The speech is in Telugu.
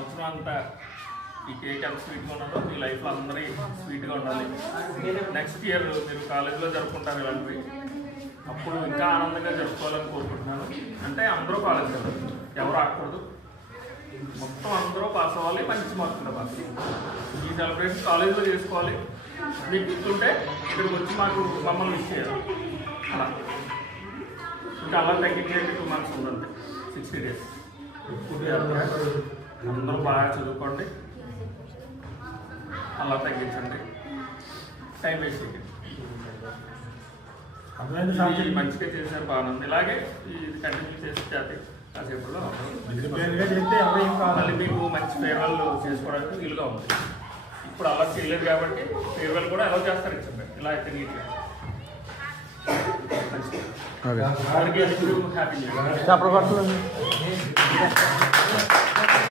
సంవత్సరం అంతా ఈ కేక్ ఎంత స్వీట్గా ఉన్నదో మీ లైఫ్లో అందరి స్వీట్గా ఉండాలి. నెక్స్ట్ ఇయర్ మీరు కాలేజీలో జరుపుకుంటారు ఇలాంటివి, అప్పుడు ఇంకా ఆనందంగా జరుపుకోవాలని కోరుకుంటున్నాను. అంటే అందరూ కాలేజ్ కదా, ఎవరు ఆగకూడదు, మొత్తం అందరూ పాస్ అవ్వాలి, మంచి మార్కులు పాస్. ఈ సెలబ్రేషన్ కాలేజీలో చేసుకోవాలి. మీకు గుర్తుంటే ఇక్కడికి వచ్చి మమ్మల్ని విష్ చేయాలి. అలా ఇంకా అలా తగ్గించేది 2 months ఉందండి, 60 days. అందరూ బాగా చదువుకోండి, అలా తగ్గించండి, టైం వేస్ట్ చేయండి. మంచిగా చేశారు, బాగుంది. ఇలాగే ఇది కంటిన్యూ చేసి చేతి కాసేపులో మళ్ళీ మీకు మంచి ఫేర్వెల్ చేసుకోవడానికి వీలుగా ఉంది. ఇప్పుడు అలా చేయలేదు కాబట్టి ఫేర్వెల్ కూడా ఎలా చేస్తారు ఇచ్చింది ఇలా అయితే నీట్గా. Happy new year.